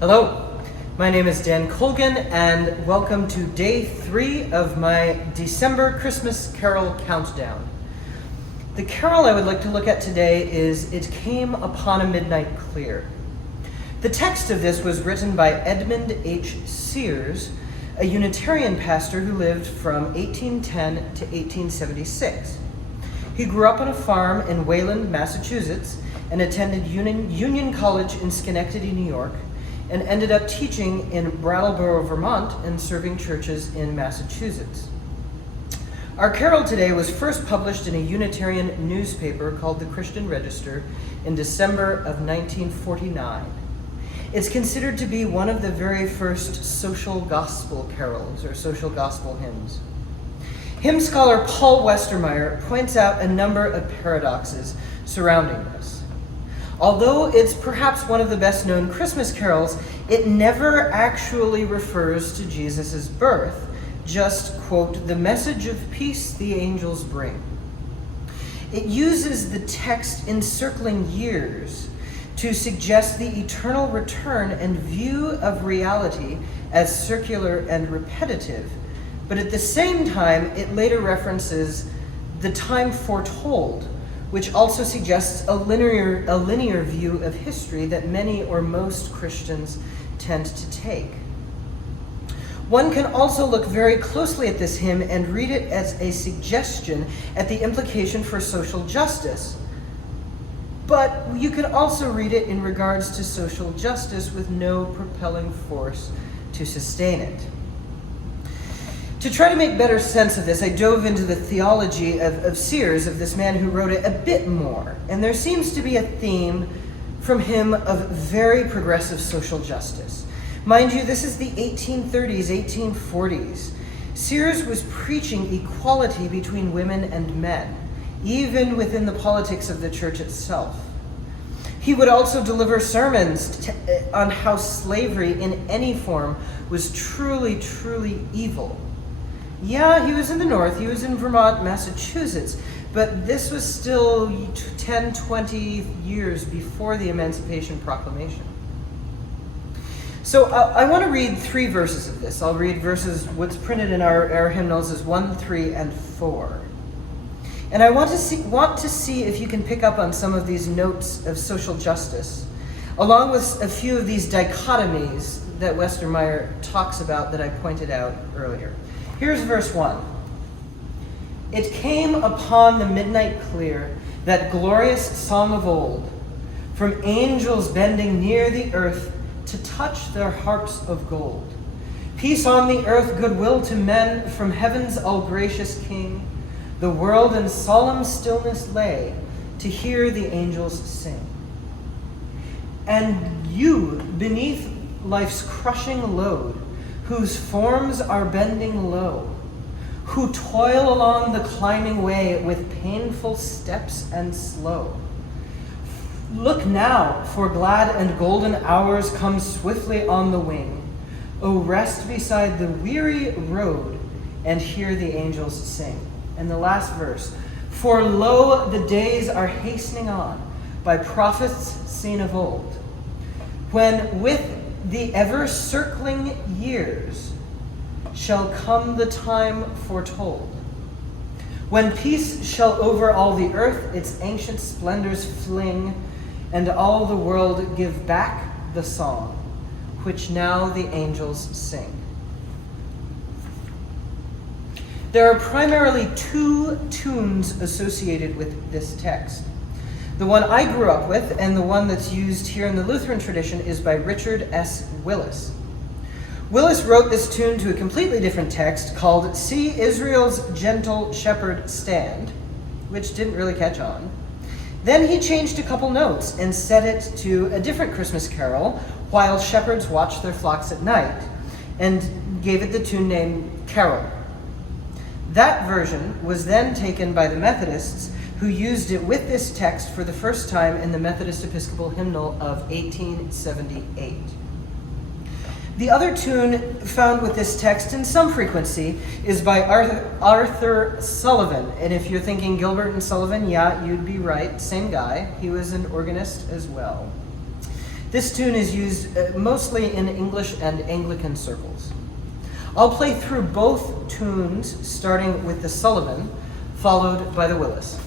Hello, my name is Dan Colgan, and welcome to day 3 of my December Christmas Carol Countdown. The carol I would like to look at today is It Came Upon a Midnight Clear. The text of this was written by Edmund H. Sears, a Unitarian pastor who lived from 1810 to 1876. He grew up on a farm in Wayland, Massachusetts, and attended Union College in Schenectady, New York, and ended up teaching in Brattleboro, Vermont, and serving churches in Massachusetts. Our carol today was first published in a Unitarian newspaper called the Christian Register in December of 1949. It's considered to be one of the very first social gospel carols, or social gospel hymns. Hymn scholar Paul Westermeyer points out a number of paradoxes surrounding this. Although it's perhaps one of the best-known Christmas carols, it never actually refers to Jesus' birth, just, quote, "the message of peace the angels bring." It uses the text encircling years to suggest the eternal return and view of reality as circular and repetitive, but at the same time, it later references the time foretold, which also suggests a linear view of history that many or most Christians tend to take. One can also look very closely at this hymn and read it as a suggestion at the implication for social justice. But you could also read it in regards to social justice with no propelling force to sustain it. To try to make better sense of this, I dove into the theology of Sears, of this man who wrote it, a bit more. And there seems to be a theme from him of very progressive social justice. Mind you, this is the 1830s, 1840s. Sears was preaching equality between women and men, even within the politics of the church itself. He would also deliver sermons on how slavery in any form was truly, truly evil. Yeah, he was in the north, he was in Vermont, Massachusetts, but this was still 10, 20 years before the Emancipation Proclamation. So I want to read 3 verses of this. I'll read what's printed in our hymnals is 1, 3, and 4. And I want to see if you can pick up on some of these notes of social justice, along with a few of these dichotomies that Westermeyer talks about that I pointed out earlier. Here's verse 1. It came upon the midnight clear, that glorious song of old, from angels bending near the earth to touch their harps of gold. Peace on the earth, goodwill to men, from heaven's all-gracious King. The world in solemn stillness lay, to hear the angels sing. And you, beneath life's crushing load, whose forms are bending low, who toil along the climbing way with painful steps and slow. Look now, for glad and golden hours come swiftly on the wing. O rest beside the weary road and hear the angels sing. And the last verse, for lo, the days are hastening on by prophets seen of old, when with the ever-circling years shall come the time foretold, when peace shall over all the earth its ancient splendors fling, and all the world give back the song which now the angels sing. There are primarily 2 tunes associated with this text. The one I grew up with and the one that's used here in the Lutheran tradition is by Richard S. Willis. Willis wrote this tune to a completely different text called See Israel's Gentle Shepherd Stand, which didn't really catch on. Then he changed a couple notes and set it to a different Christmas carol, While Shepherds Watch Their Flocks at Night, and gave it the tune name Carol. That version was then taken by the Methodists, who used it with this text for the first time in the Methodist Episcopal Hymnal of 1878. The other tune found with this text in some frequency is by Arthur Sullivan. And if you're thinking Gilbert and Sullivan, yeah, you'd be right. Same guy. He was an organist as well. This tune is used mostly in English and Anglican circles. I'll play through both tunes, starting with the Sullivan, followed by the Willis.